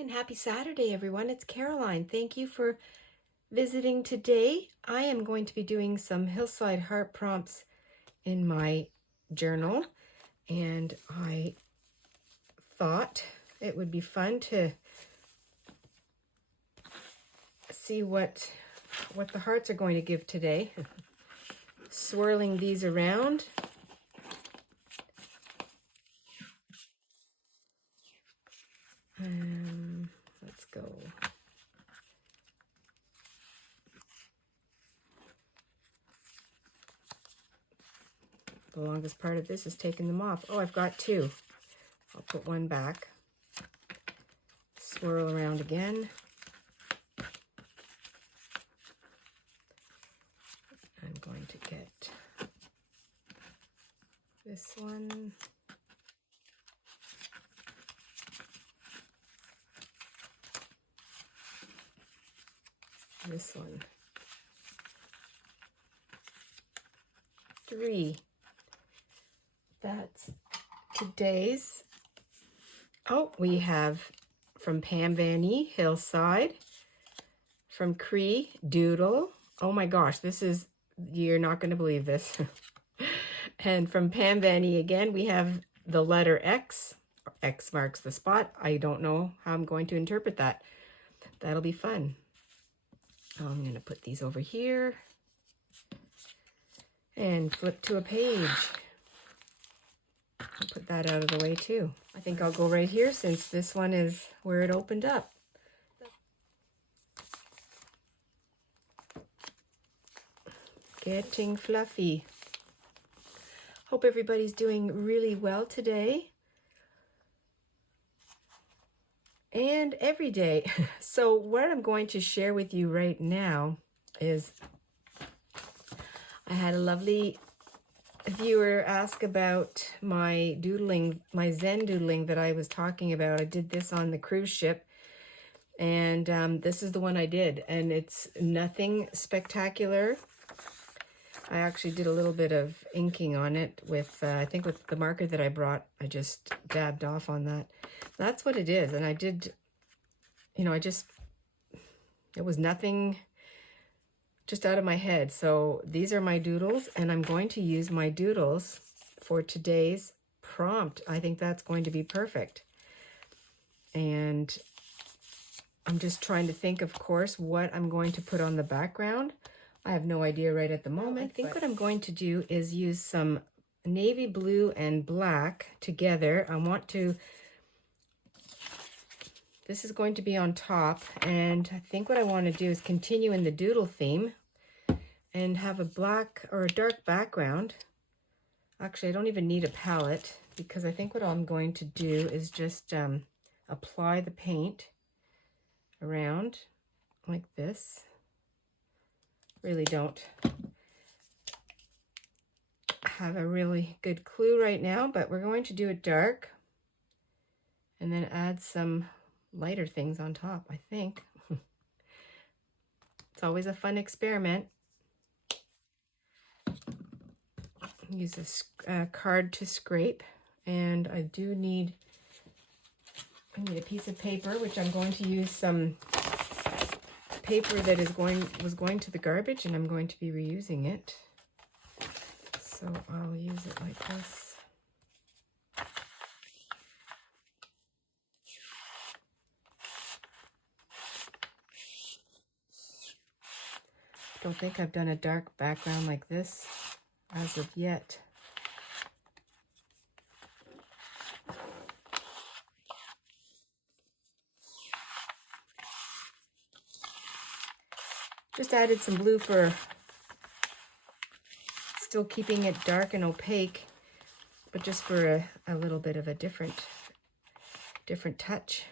and happy Saturday, everyone. It's Caroline. Thank you for visiting today. I am going to be doing some hillside heart prompts in my journal, and I thought it would be fun to see what the hearts are going to give today. Swirling these around. Let's go. The longest part of this is taking them off. Oh, I've got two. I'll put one back. Swirl around again. I'm going to get this one. This one. 3. That's today's. Oh, we have from Pam Vanny, Hillside. From Cree, Doodle. Oh my gosh, this is, you're not going to believe this. And from Pam Vanny again, we have the letter X. X marks the spot. I don't know how I'm going to interpret that. That'll be fun. I'm going to put these over here and flip to a page. I'll put that out of the way too. I think I'll go right here since this one is where it opened up. Getting fluffy. Hope everybody's doing really well today. And every day. So what I'm going to share with you right now is I had a lovely viewer ask about my doodling, my Zen doodling that I was talking about. I did this on the cruise ship, and this is the one I did, and it's nothing spectacular. I actually did a little bit of inking on it with, I think with the marker that I brought, I just dabbed off on that. That's what it is. And I did, you know, it was nothing just out of my head. So these are my doodles, and I'm going to use my doodles for today's prompt. I think that's going to be perfect. And I'm just trying to think, of course, what I'm going to put on the background. I have no idea right at the moment. I think what I'm going to do is use some navy blue and black together. I want to, this is going to be on top, and I think what I want to do is continue in the doodle theme and have a black or a dark background. Actually, I don't even need a palette, because I think what I'm going to do is just apply the paint around like this. Really don't have a really good clue right now, but we're going to do it dark and then add some lighter things on top, I think. It's always a fun experiment. Use a card to scrape, and I need a piece of paper, which I'm going to use some paper that was going to the garbage, and I'm going to be reusing it. So I'll use it like this. Don't think I've done a dark background like this as of yet. Just added some blue for still keeping it dark and opaque, but just for a little bit of a different touch.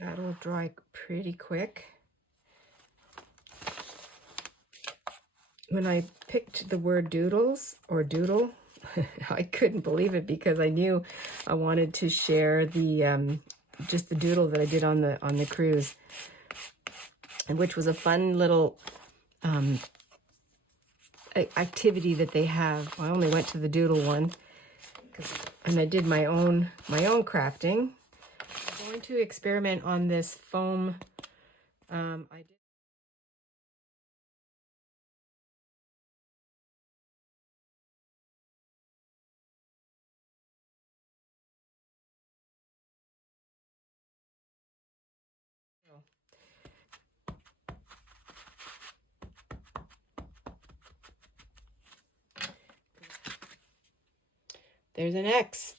That'll dry pretty quick. When I picked the word doodles or doodle, I couldn't believe it because I knew I wanted to share the just the doodle that I did on the cruise, and which was a fun little activity that they have. I only went to the doodle one, and I did my own crafting. I'm going to experiment on this foam. I did. There's an X.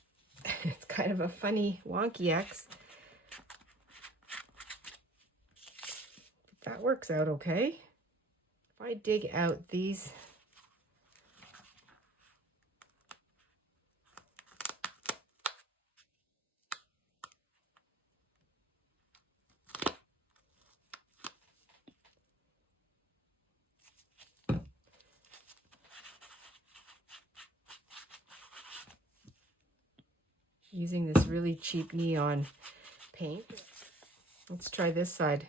It's kind of a funny, wonky X. That works out okay. If I dig out these, using this really cheap neon paint. Let's try this side.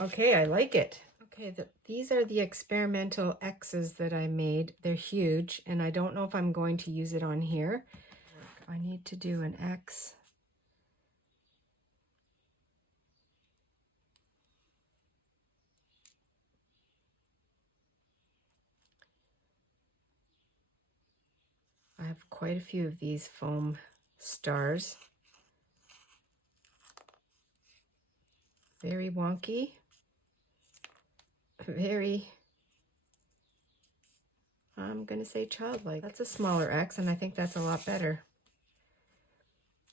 Okay, I like it. Okay, these are the experimental X's that I made. They're huge, and I don't know if I'm going to use it on here. I need to do an X. I have quite a few of these foam stars. Very wonky. Very, I'm going to say childlike. That's a smaller X, and I think that's a lot better.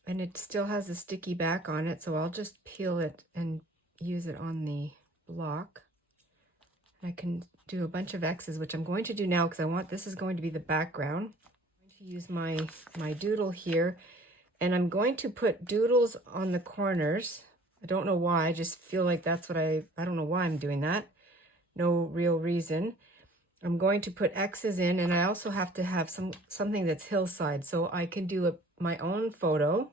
And it still has a sticky back on it, so I'll just peel it and use it on the block. I can do a bunch of X's, which I'm going to do now because I want, this is going to be the background. I'm going to use my doodle here, and I'm going to put doodles on the corners. I don't know why, I just feel like that's what I don't know why I'm doing that. No real reason. I'm going to put X's in, and I also have to have something that's hillside, so I can do my own photo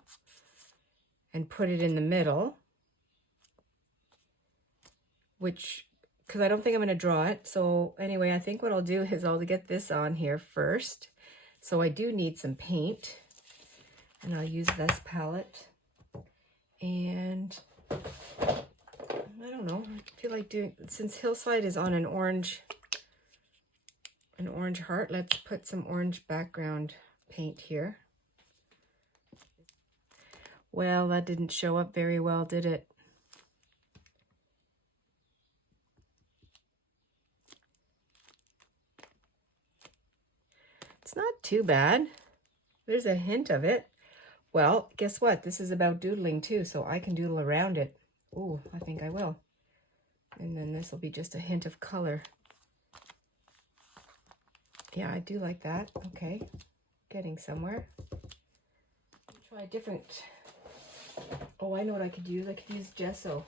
and put it in the middle, which, because I don't think I'm going to draw it. So anyway, I think what I'll do is I'll get this on here first. So I do need some paint, and I'll use this palette. And I don't know, I feel like doing, since hillside is on an orange heart, let's put some orange background paint here. Well, that didn't show up very well, did it? It's not too bad. There's a hint of it. Well, guess what? This is about doodling too, so I can doodle around it. Ooh, I think I will. And then this will be just a hint of color. Yeah, I do like that. Okay, getting somewhere. Try a different. Oh, I know what I could use. I could use gesso.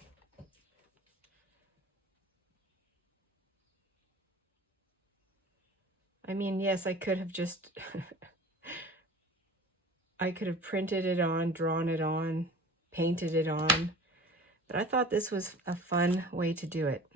I mean, yes, I could have just, I could have printed it on, drawn it on, painted it on, but I thought this was a fun way to do it.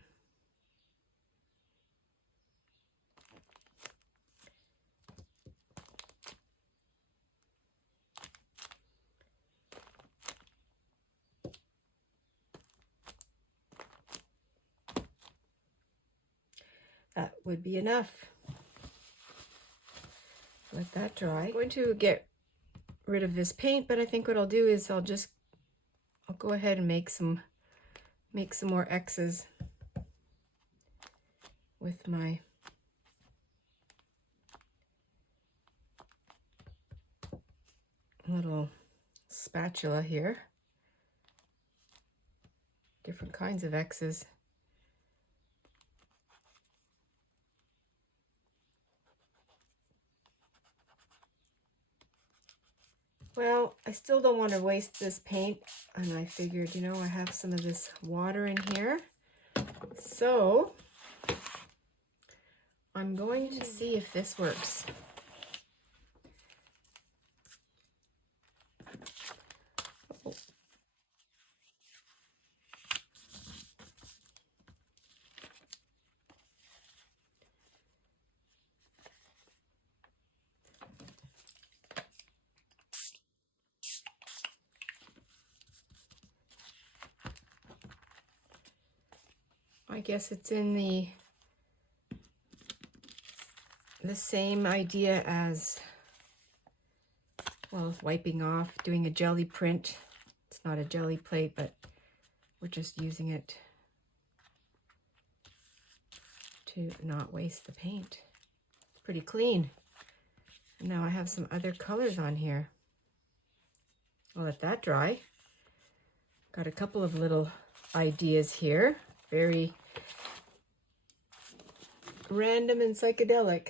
That would be enough. Let that dry. I'm going to get rid of this paint, but I think what I'll do is I'll go ahead and make some more X's with my little spatula here. Different kinds of X's. Well, I still don't want to waste this paint, and I figured, you know, I have some of this water in here, So I'm going to see if this works. I guess it's in the same idea as, well, wiping off, doing a jelly print. It's not a jelly plate, but we're just using it to not waste the paint. It's pretty clean. And now I have some other colors on here. I'll let that dry. Got a couple of little ideas here. Very random and psychedelic.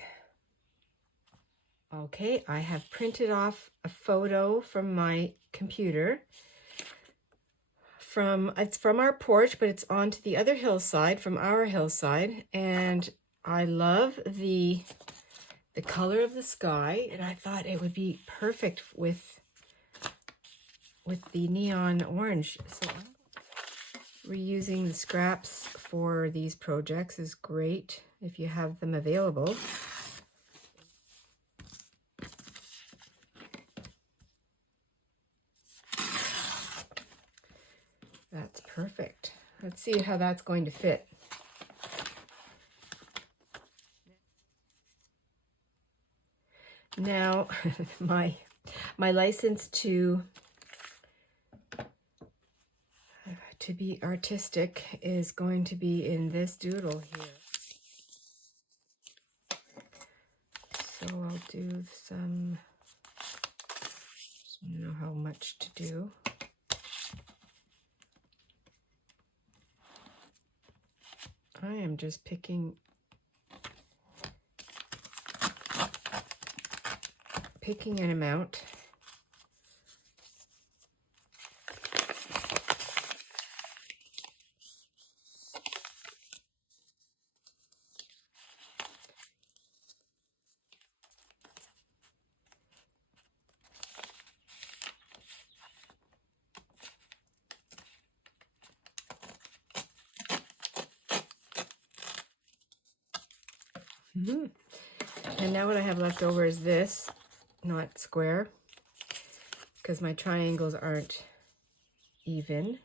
Okay, I have printed off a photo from my computer. It's from our porch, but it's onto the other hillside, from our hillside. And I love the color of the sky, and I thought it would be perfect with the neon orange. So reusing the scraps for these projects is great if you have them available. That's perfect. Let's see how that's going to fit. Now, my license to be artistic is going to be in this doodle here. So I'll do some, just want to know how much to do. I am just picking an amount. And now what I have left over is this, not square, because my triangles aren't even.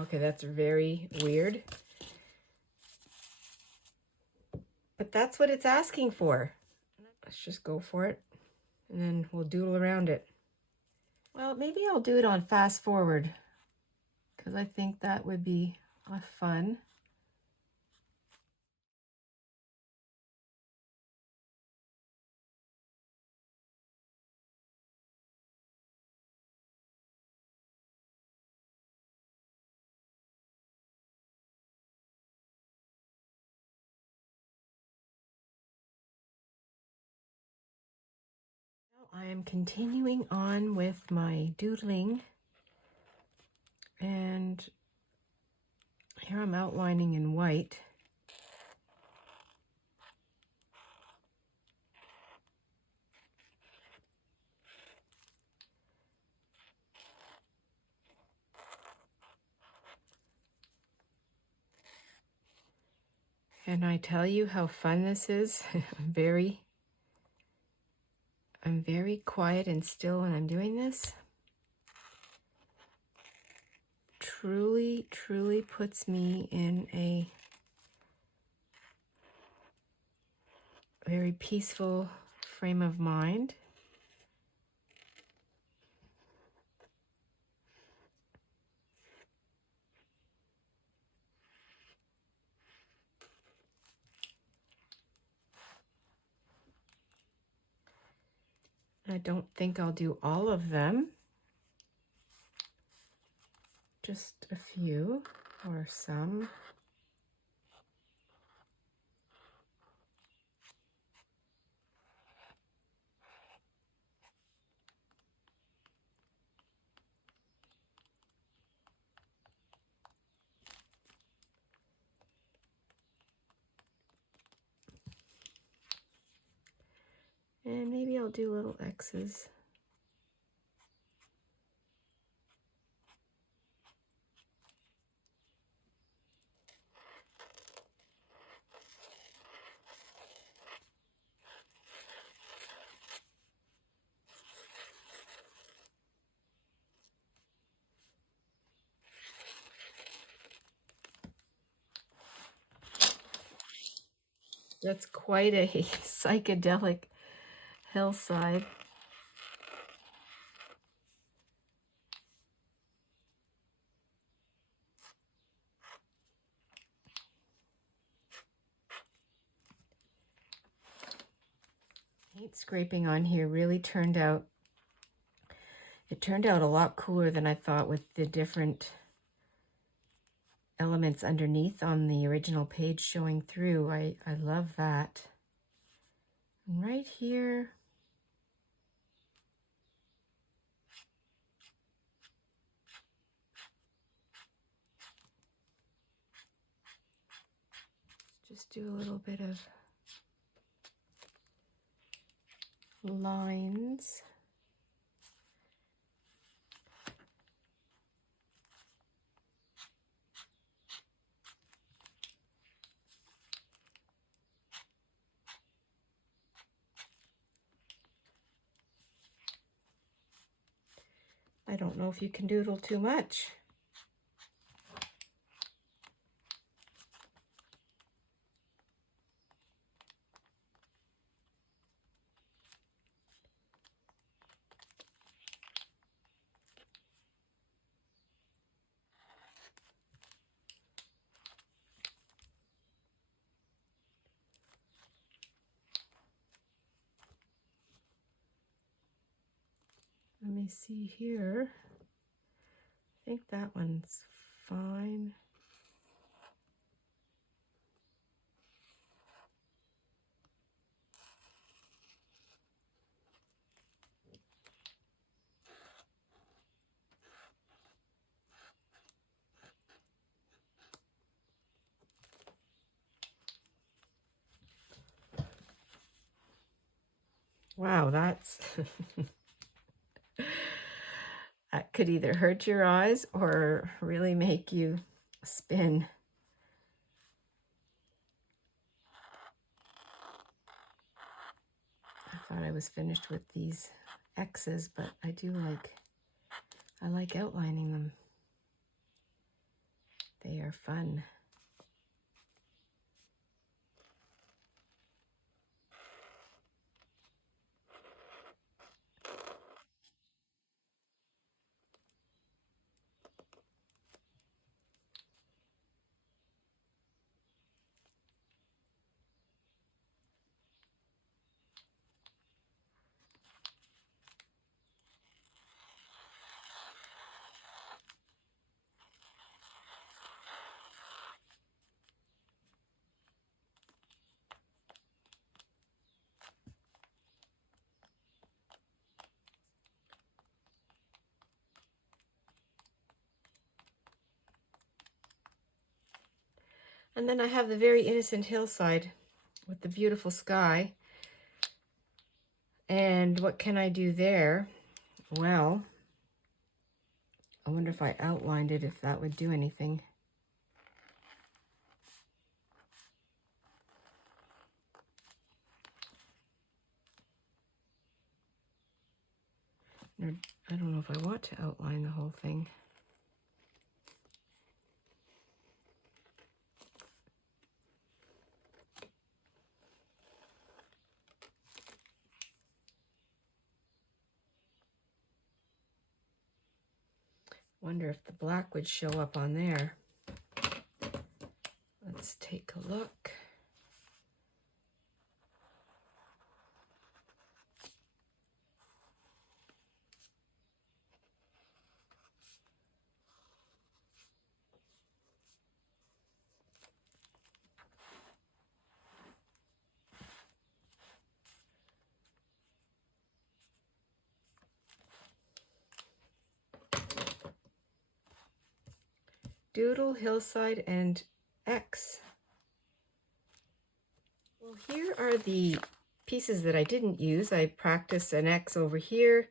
Okay, that's very weird. But that's what it's asking for. Let's just go for it, and then we'll doodle around it. Well, maybe I'll do it on fast forward, because I think that would be fun. I am continuing on with my doodling, and here I'm outlining in white. And I tell you how fun this is. I'm very quiet and still when I'm doing this. Truly, truly puts me in a very peaceful frame of mind. I don't think I'll do all of them. Just a few or some. And maybe I'll do little X's. That's quite a psychedelic hillside. Paint scraping on here really turned out, it turned out a lot cooler than I thought with the different elements underneath on the original page showing through. I love that. And right here, just do a little bit of lines. I don't know if you can doodle too much. Let me see here. I think that one's fine. Wow, that's that could either hurt your eyes or really make you spin. I thought I was finished with these X's, but I like outlining them. They are fun. And then I have the very innocent hillside with the beautiful sky. And what can I do there? Well, I wonder if I outlined it, if that would do anything. I don't know if I want to outline the whole thing. Wonder if the black would show up on there. Let's take a look. Doodle Hillside and X. Well, here are the pieces that I didn't use. I practiced an X over here,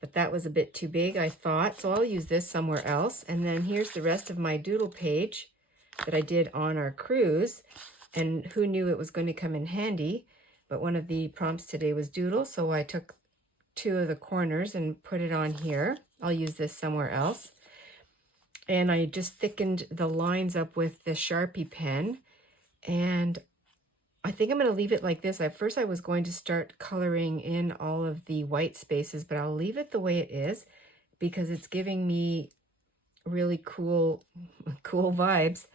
but that was a bit too big, I thought, so I'll use this somewhere else. And then here's the rest of my doodle page that I did on our cruise, and who knew it was going to come in handy. But one of the prompts today was doodle, so I took 2 of the corners and put it on here. I'll use this somewhere else. And I just thickened the lines up with the Sharpie pen, and I think I'm going to leave it like this. At first I was going to start coloring in all of the white spaces, but I'll leave it the way it is because it's giving me really cool vibes.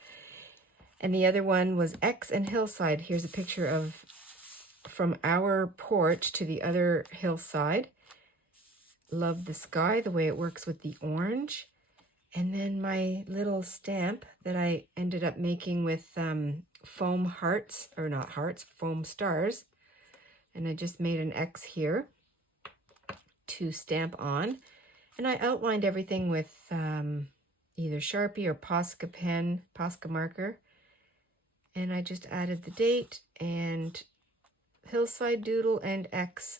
And the other one was X and Hillside. Here's a picture of from our porch to the other hillside. Love the sky, the way it works with the orange. And then my little stamp that I ended up making with foam hearts, or not hearts, foam stars. And I just made an X here to stamp on. And I outlined everything with either Sharpie or Posca marker. And I just added the date and Hillside Doodle and X.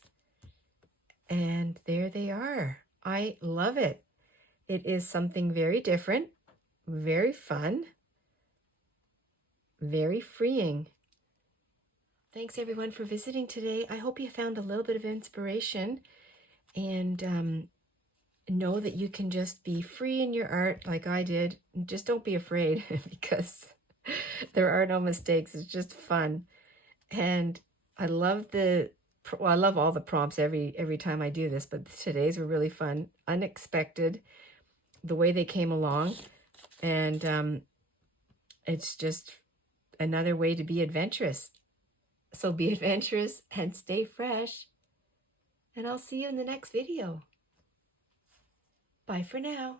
And there they are. I love it. It is something very different, very fun, very freeing. Thanks everyone for visiting today. I hope you found a little bit of inspiration, and know that you can just be free in your art like I did. Just don't be afraid because there are no mistakes. It's just fun. And I love I love all the prompts every time I do this, but today's were really fun, unexpected, the way they came along. And it's just another way to be adventurous. So be adventurous and stay fresh. And I'll see you in the next video. Bye for now.